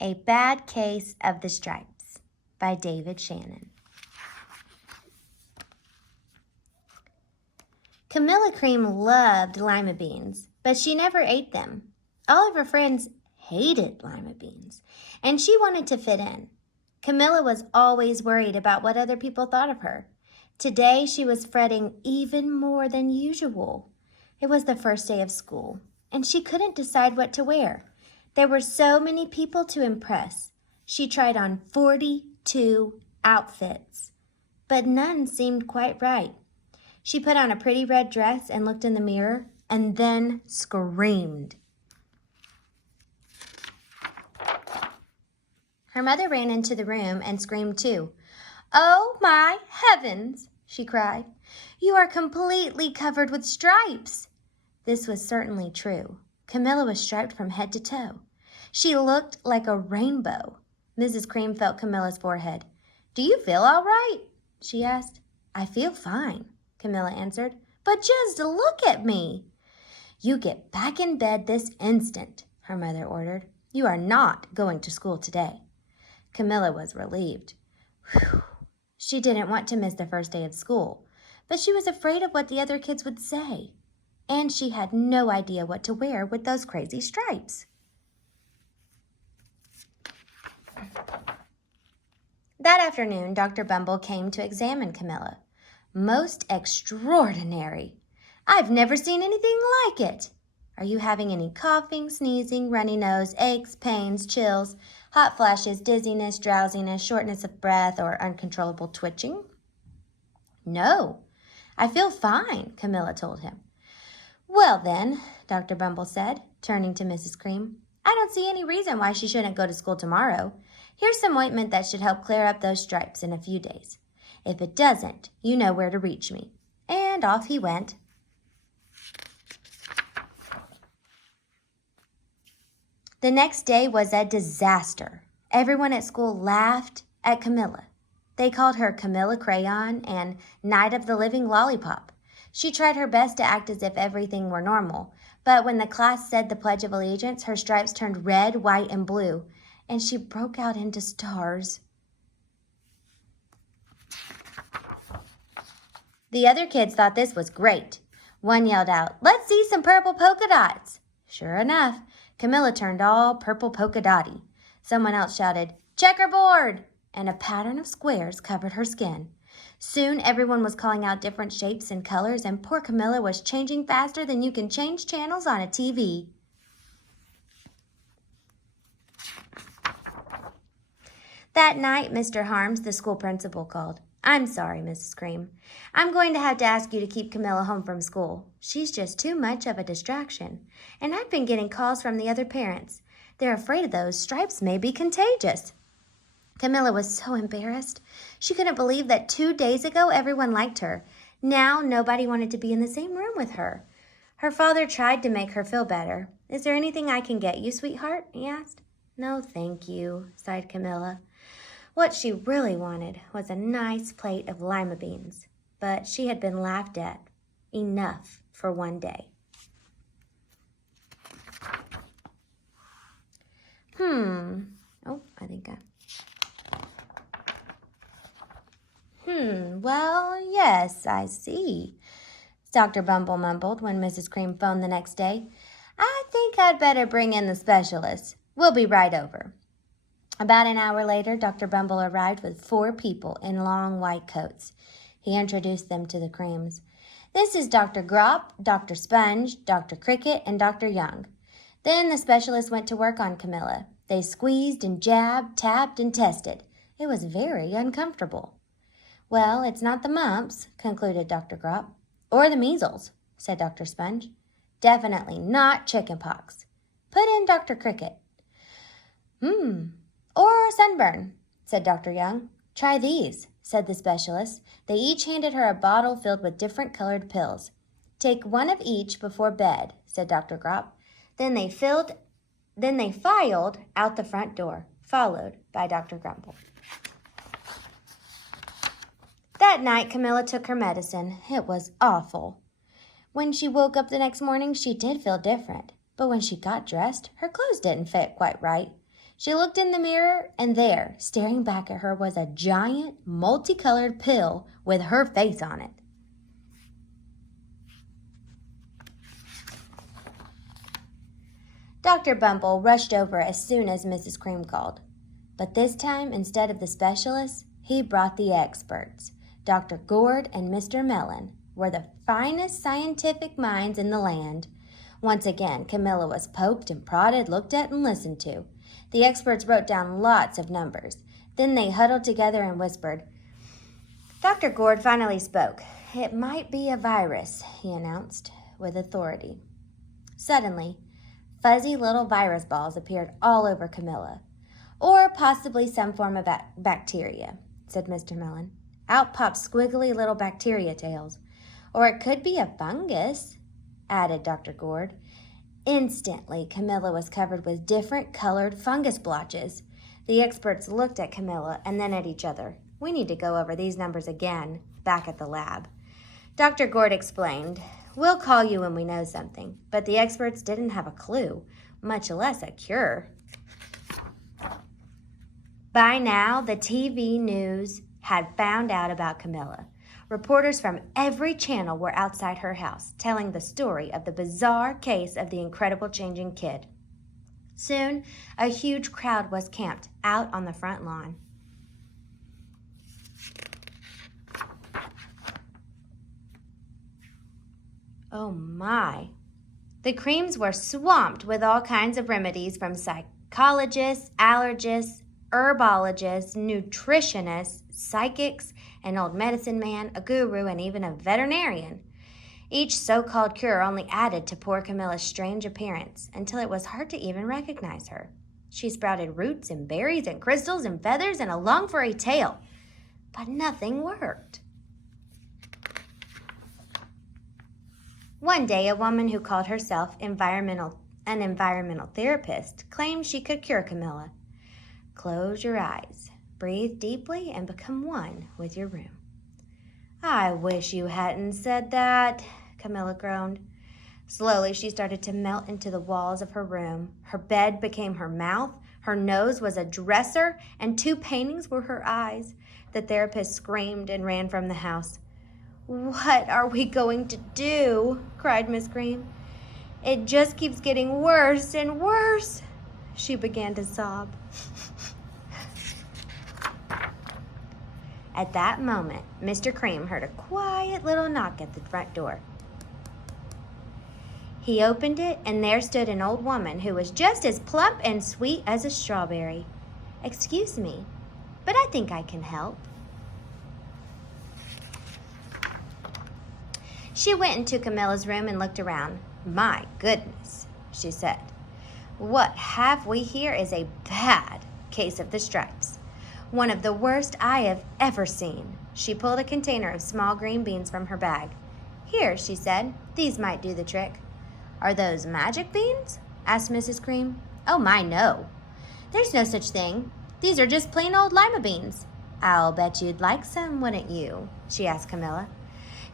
A Bad Case of the Stripes by David Shannon. Camilla Cream loved lima beans, but she never ate them. All of her friends hated lima beans, and she wanted to fit in. Camilla was always worried about what other people thought of her. Today she was fretting even more than usual. It was the first day of school, and she couldn't decide what to wear. There were so many people to impress. She tried on 42 outfits, but none seemed quite right. She put on a pretty red dress and looked in the mirror and then screamed. Her mother ran into the room and screamed too. "Oh my heavens!" she cried. "You are completely covered with stripes." This was certainly true. Camilla was striped from head to toe. She looked like a rainbow. Mrs. Cream felt Camilla's forehead. "Do you feel all right?" she asked. "I feel fine," Camilla answered. "But just look at me." "You get back in bed this instant," her mother ordered. "You are not going to school today." Camilla was relieved. Whew. She didn't want to miss the first day of school, but she was afraid of what the other kids would say. And she had no idea what to wear with those crazy stripes. That afternoon, Dr. Bumble came to examine Camilla. "Most extraordinary. I've never seen anything like it. Are you having any coughing, sneezing, runny nose, aches, pains, chills, hot flashes, dizziness, drowsiness, shortness of breath, or uncontrollable twitching?" "No, I feel fine," Camilla told him. "Well then," Dr. Bumble said, turning to Mrs. Cream, "I don't see any reason why she shouldn't go to school tomorrow. Here's some ointment that should help clear up those stripes in a few days. If it doesn't, you know where to reach me." And off he went. The next day was a disaster. Everyone at school laughed at Camilla. They called her Camilla Crayon and Night of the Living Lollipop. She tried her best to act as if everything were normal, but when the class said the Pledge of Allegiance, her stripes turned red, white, and blue, and she broke out into stars. The other kids thought this was great. One yelled out, "Let's see some purple polka dots." Sure enough, Camilla turned all purple polka dotty. Someone else shouted, "Checkerboard!" and a pattern of squares covered her skin. Soon everyone was calling out different shapes and colors, and poor Camilla was changing faster than you can change channels on a TV. That night, Mr. Harms, the school principal, called. "I'm sorry, Mrs. Cream. I'm going to have to ask you to keep Camilla home from school. She's just too much of a distraction. And I've been getting calls from the other parents. They're afraid those stripes may be contagious." Camilla was so embarrassed. She couldn't believe that 2 days ago everyone liked her. Now nobody wanted to be in the same room with her. Her father tried to make her feel better. "Is there anything I can get you, sweetheart?" he asked. "No, thank you," sighed Camilla. What she really wanted was a nice plate of lima beans, but she had been laughed at. Enough for one day. Well, yes, I see," Dr. Bumble mumbled when Mrs. Cream phoned the next day. "I think I'd better bring in the specialist. We'll be right over." About an hour later, Dr. Bumble arrived with 4 people in long white coats. He introduced them to the Creams. "This is Dr. Grop, Dr. Sponge, Dr. Cricket, and Dr. Young." Then the specialist went to work on Camilla. They squeezed and jabbed, tapped, and tested. It was very uncomfortable. "Well, it's not the mumps," concluded Dr. Grop. "Or the measles," said Dr. Sponge. "Definitely not chicken pox. Put in Dr. Cricket." "Or sunburn," said Dr. Young. "Try these," said the specialist. They each handed her a bottle filled with different colored pills. "Take one of each before bed," said Dr. Grop. Then they filed out the front door, followed by Dr. Grumble. That night, Camilla took her medicine. It was awful. When she woke up the next morning, she did feel different. But when she got dressed, her clothes didn't fit quite right. She looked in the mirror, and there, staring back at her, was a giant, multicolored pill with her face on it. Dr. Bumble rushed over as soon as Mrs. Cream called. But this time, instead of the specialists, he brought the experts. Dr. Gourd and Mr. Mellon were the finest scientific minds in the land. Once again, Camilla was poked and prodded, looked at, and listened to. The experts wrote down lots of numbers. Then they huddled together and whispered. Dr. Gourd finally spoke. "It might be a virus," he announced with authority. Suddenly, fuzzy little virus balls appeared all over Camilla. "Or possibly some form of bacteria," said Mr. Mellon. "Out popped squiggly little bacteria tails. Or it could be a fungus," added Dr. Gourd. Instantly, Camilla was covered with different colored fungus blotches. The experts looked at Camilla and then at each other. "We need to go over these numbers again, back at the lab." Dr. Gourd explained, "We'll call you when we know something." But the experts didn't have a clue, much less a cure. By now, the TV news had found out about Camilla. Reporters from every channel were outside her house, telling the story of the bizarre case of the incredible changing kid. Soon, a huge crowd was camped out on the front lawn. Oh my! The Creams were swamped with all kinds of remedies from psychologists, allergists, herbologists, nutritionists, psychics, an old medicine man, a guru, and even a veterinarian. Each so-called cure only added to poor Camilla's strange appearance until it was hard to even recognize her. She sprouted roots and berries and crystals and feathers and a long furry tail, but nothing worked. One day, a woman who called herself an environmental therapist claimed she could cure Camilla. Close your eyes, breathe deeply, and become one with your room. "I wish you hadn't said that," Camilla groaned. Slowly, she started to melt into the walls of her room. Her bed became her mouth, her nose was a dresser, and 2 paintings were her eyes. The therapist screamed and ran from the house. "What are we going to do?" cried Miss Cream. "It just keeps getting worse and worse." She began to sob. At that moment, Mr. Cream heard a quiet little knock at the front door. He opened it, and there stood an old woman who was just as plump and sweet as a strawberry. "Excuse me, but I think I can help." She went into Camilla's room and looked around. "My goodness," she said. "What have we here is a bad case of the stripes. One of the worst I have ever seen." She pulled a container of small green beans from her bag. "Here," she said, "these might do the trick." "Are those magic beans?" asked Mrs. Cream. "Oh my, no. There's no such thing. These are just plain old lima beans." "I'll bet you'd like some, wouldn't you?" she asked Camilla.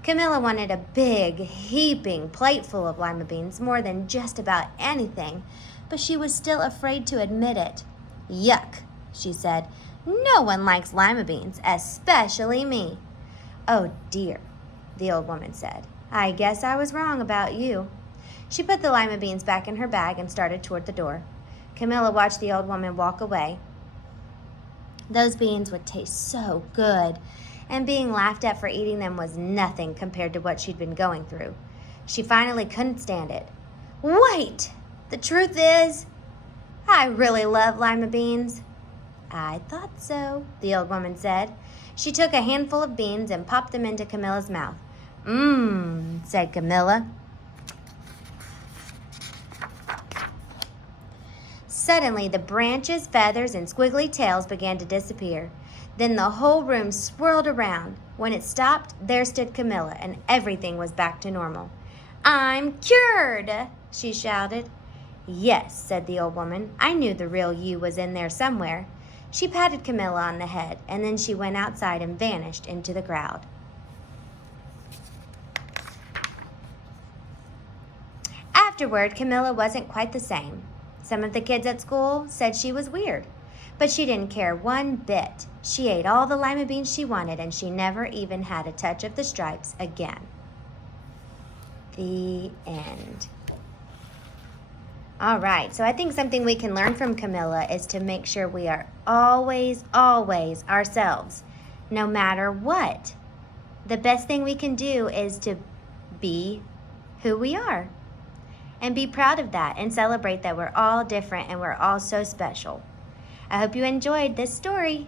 Camilla wanted a big, heaping plateful of lima beans more than just about anything, but she was still afraid to admit it. "Yuck," she said. "No one likes lima beans, especially me." "Oh dear," the old woman said. "I guess I was wrong about you." She put the lima beans back in her bag and started toward the door. Camilla watched the old woman walk away. Those beans would taste so good, and being laughed at for eating them was nothing compared to what she'd been going through. She finally couldn't stand it. "Wait! The truth is, I really love lima beans." "I thought so," the old woman said. She took a handful of beans and popped them into Camilla's mouth. "Mmm," said Camilla. Suddenly, the branches, feathers, and squiggly tails began to disappear. Then the whole room swirled around. When it stopped, there stood Camilla, and everything was back to normal. "I'm cured!" she shouted. "Yes," said the old woman. "I knew the real you was in there somewhere." She patted Camilla on the head, and then she went outside and vanished into the crowd. Afterward, Camilla wasn't quite the same. Some of the kids at school said she was weird, but she didn't care one bit. She ate all the lima beans she wanted, and she never even had a touch of the stripes again. The end. All right, so I think something we can learn from Camilla is to make sure we are always, always ourselves, no matter what. The best thing we can do is to be who we are and be proud of that and celebrate that we're all different and we're all so special. I hope you enjoyed this story.